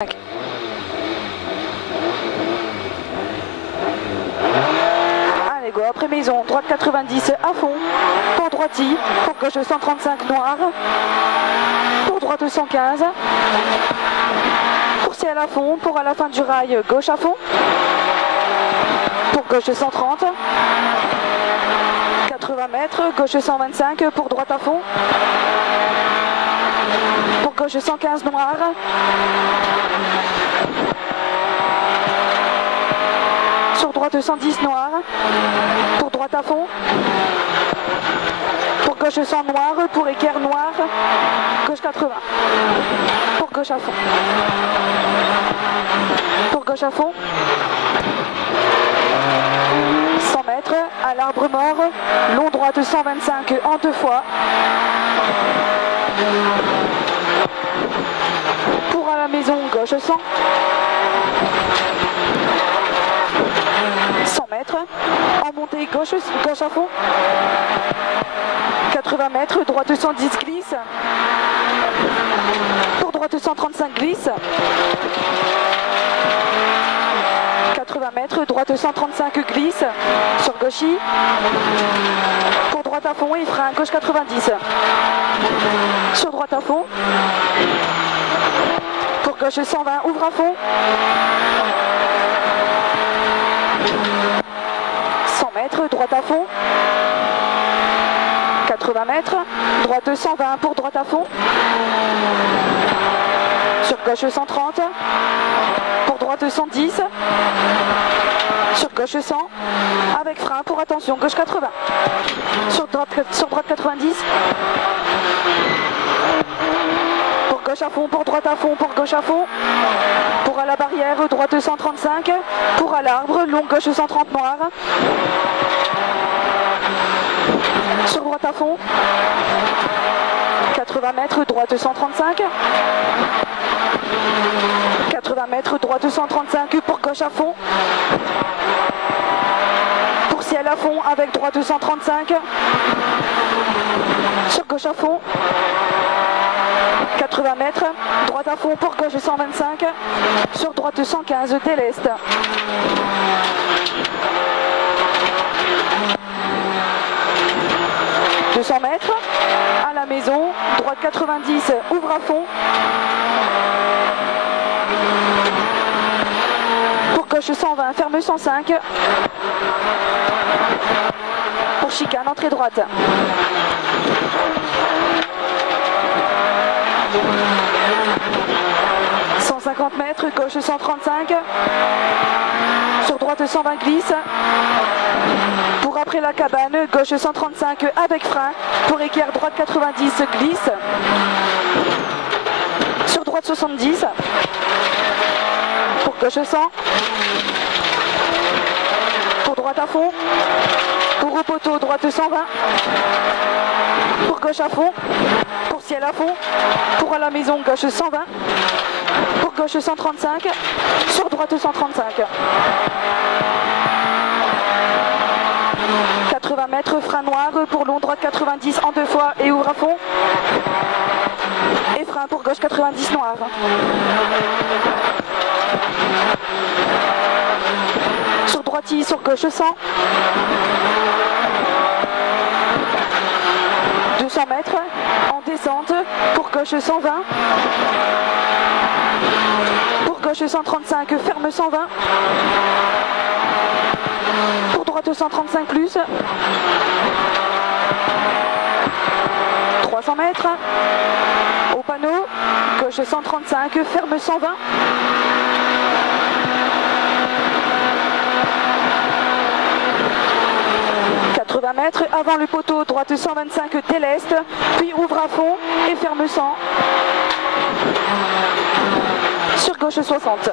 Allez go, après maison, droite 90 à fond, pour droiti, pour gauche 135 noir, pour droite 115, pour ciel à fond, pour à la fin du rail, gauche à fond, pour gauche 130, 80 mètres, gauche 125, pour droite à fond, pour gauche 115 noir, sur droite 110 noir, pour droite à fond, pour gauche 100 noir, pour équerre noir, gauche 80, pour gauche à fond, pour gauche à fond, 100 mètres, à l'arbre mort, long droite 125 en deux fois, pour à la maison, gauche 100, 100 mètres, en montée gauche à fond, 80 mètres, droite 110 glisse, pour droite 135 glisse, 80 mètres, droite 135 glisse, sur gauchy, pour droite à fond et frein, gauche 90, sur droite à fond, pour gauche 120, ouvre à fond, 100 mètres, droite à fond, 80 mètres, droite 120 pour droite à fond, sur gauche 130, pour droite 110, sur gauche 100, avec frein pour attention, gauche 80, sur droite 90, pour gauche à fond, pour droite à fond, pour gauche à fond, pour à la barrière, droite 135, pour à l'arbre, long gauche 130 noir, sur droite à fond, 80 mètres, droite 135, 80 mètres, droite 135 pour gauche à fond, pour ciel à fond avec droite 135, sur gauche à fond, 80 mètres, droite à fond pour gauche 125, sur droite 115 dès l'est. « 200 mètres, à la maison, droite 90, ouvre à fond, pour gauche 120, ferme 105, pour chicane, entrée droite. 150 mètres, gauche 135, sur droite 120 glisse, pour après la cabane, gauche 135 avec frein, pour équerre droite 90 glisse, sur droite 70, pour gauche 100, pour droite à fond, pour au poteau droite 120, pour gauche à fond, pour ciel à fond, pour à la maison gauche 120, pour gauche 135, sur droite 135. 80 mètres, frein noir, pour long droite 90 en deux fois et ouvre à fond. Et frein pour gauche 90 noir. Sur droiti, sur gauche 100. 200 mètres, en descente, pour gauche 120. Pour gauche 135, ferme 120. Pour droite 135 plus. 300 mètres. Au panneau, gauche 135, ferme 120. Mètres, avant le poteau, droite 125 dès l'est, puis ouvre à fond et ferme 100. Sur gauche 60.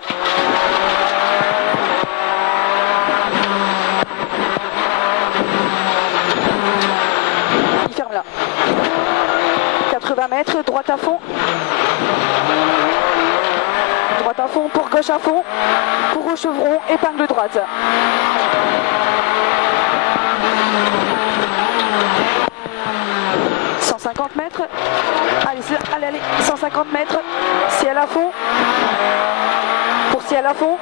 Il ferme là. 80 mètres, droite à fond. Droite à fond pour gauche à fond. Pour au chevron, épingle droite. 150 150 mètres. Allez, 150 mètres. Ciel à fond. Pour ciel à fond.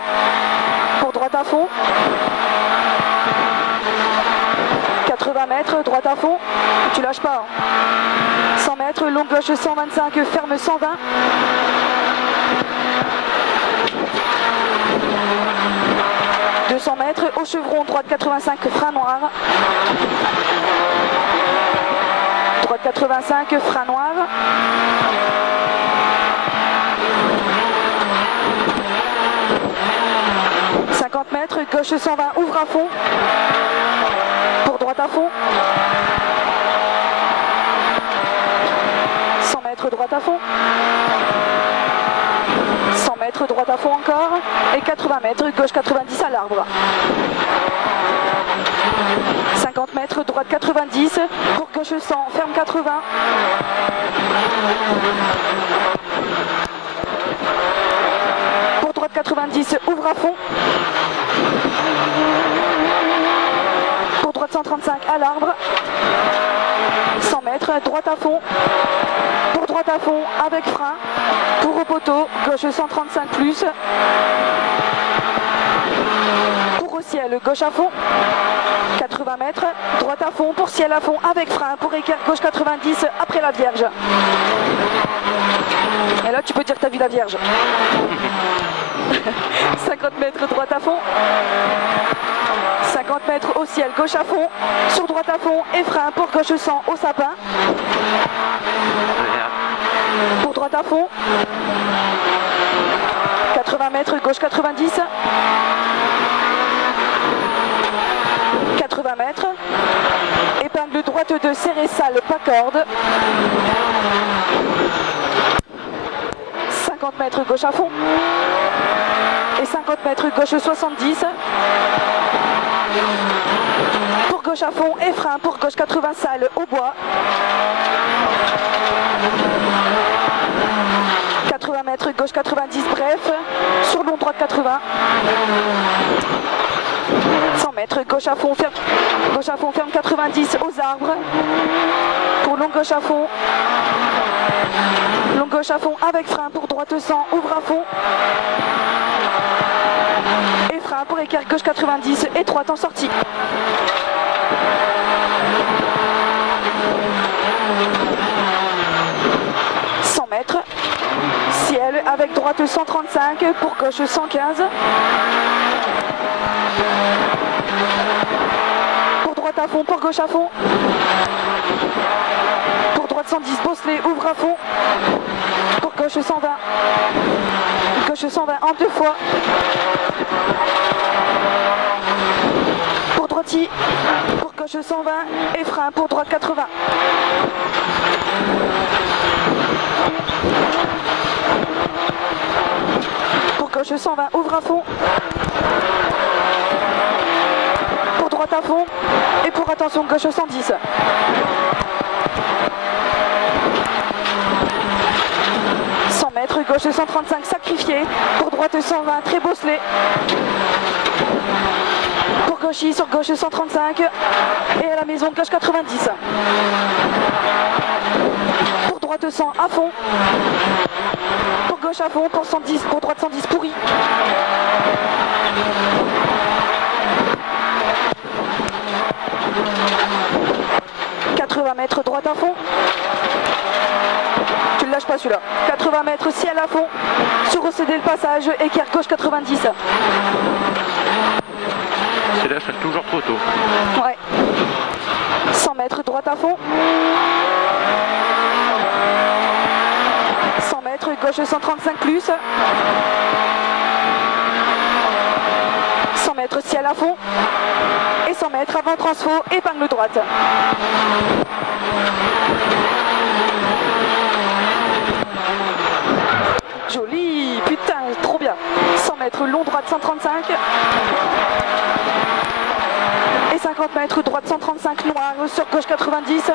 Pour droite à fond. 80 mètres, droite à fond. Tu lâches pas. 100 mètres, longue gauche 125, ferme 120. 200 mètres, au chevron, droite 85, frein noir. Droite 85, frein noir. 50 mètres, gauche 120, ouvre à fond. Pour droite à fond. 100 mètres, droite à fond. 100 mètres, droite à fond encore. Et 80 mètres, gauche 90 à l'arbre. 50 mètres, droite 90. Pour gauche 100, ferme 80. Pour droite 90, ouvre à fond. Pour droite 135 à l'arbre. 100 mètres, droite à fond. Pour droite à fond avec frein. Pour au poteau, gauche 135 plus. Pour au ciel, gauche à fond. 80 mètres, droite à fond, pour ciel à fond avec frein. Pour équerre, gauche 90 après la Vierge. Et là tu peux dire que tu as vu la Vierge. 50 mètres, droite à fond. 50 mètres au ciel, gauche à fond. Sur droite à fond et frein pour gauche 100 au sapin. Pour droite à fond. 80 mètres, gauche 90. 80 mètres. Épingle droite de serré sale, pas corde. 50 mètres, gauche à fond. Et 50 mètres, gauche 70. Pour gauche à fond et frein pour gauche 80 sale au bois. 80 mètres, gauche 90, bref. Sur long droite 80. 100 mètres, gauche à fond, ferme 90 aux arbres. Pour long gauche à fond. Long gauche à fond avec frein pour droite 100, ouvre à fond. Et frein pour équerre gauche 90, étroite en sortie. Mètres. Ciel avec droite 135 pour gauche 115. Pour droite à fond, pour gauche à fond. Pour droite 110, bosselet, ouvre à fond. Pour gauche 120. Gauche 120 en deux fois. Pour droitier, pour gauche 120 et frein pour droite 80. Pour gauche 120, ouvre à fond. Pour droite à fond. Et pour attention, gauche 110. Gauche 135 sacrifié. Pour droite 120, très bosselé. Pour gauchy sur gauche 135. Et à la maison, gauche 90. Pour droite 100 à fond. Pour gauche à fond, pour 110, pour droite 110 pourri. « 80 mètres droite à fond. Tu le lâches pas celui-là. 80 mètres ciel à fond. Sur recéder le passage, équerre gauche 90. C'est là, c'est toujours trop tôt. Ouais. 100 mètres droite à fond. 100 mètres gauche 135 plus. 100 mètres ciel à fond. Et 100 mètres avant transfo, épingle droite. Joli, putain, trop bien. 100 mètres long droite 135. Et 50 mètres droite 135 noir sur gauche 90.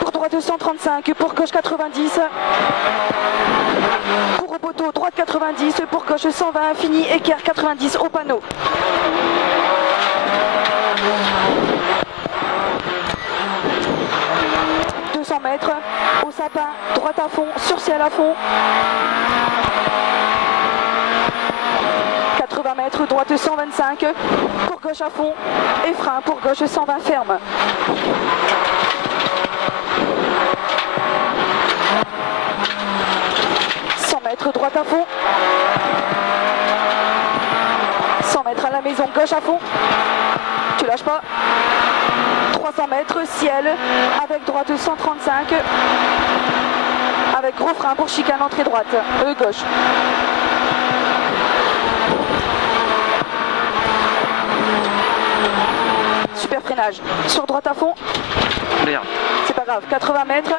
Pour droite 135, pour gauche 90. Pour au poteau droite 90, pour gauche 120, fini, équerre 90 au panneau. sapin, droite à fond, sur ciel à fond. 80 mètres, droite 125, pour gauche à fond, et frein pour gauche 120 ferme. Droite à fond. 100 mètres à la maison, gauche à fond. Tu lâches pas. 300 mètres, ciel, avec droite 135. Avec gros frein pour chicane entrée droite, gauche. Super freinage. Sur droite à fond. Merde. C'est pas grave, 80 mètres,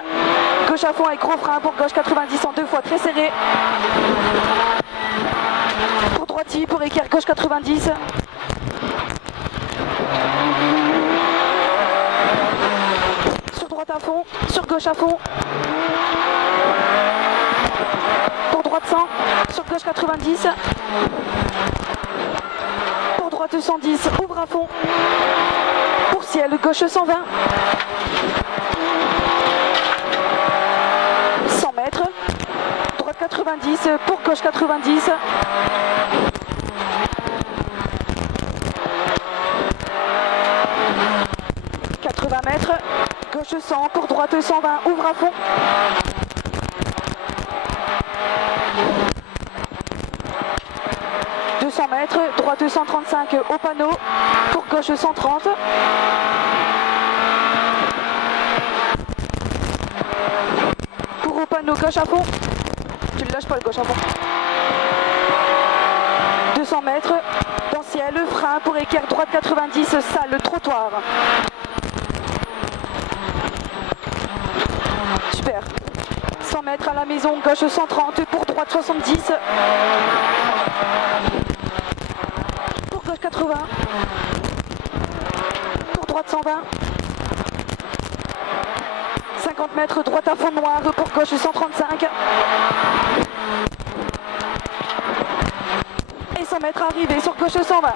gauche à fond avec gros frein pour gauche 90 en deux fois très serré. Pour droitier, pour équerre gauche 90. Sur droite à fond, sur gauche à fond. Pour droite 100, sur gauche 90. Pour droite 110, ouvre à fond. Pour ciel, gauche 120. 100 mètres, droite 90, pour gauche 90. Mètres, gauche 100, pour droite 120, ouvre à fond. « 200 mètres, droite 135 au panneau, pour gauche 130. Pour au panneau, gauche à fond. Tu ne lâches pas le gauche à fond. 200 mètres, dans ciel, frein pour équerre droite 90, salle, trottoir. Super. 100 mètres à la maison, gauche 130, pour droite 70. Pour gauche 80. Pour droite 120. 50 mètres, droite à fond noir, pour gauche 135. Et 100 mètres arrivée sur gauche 120.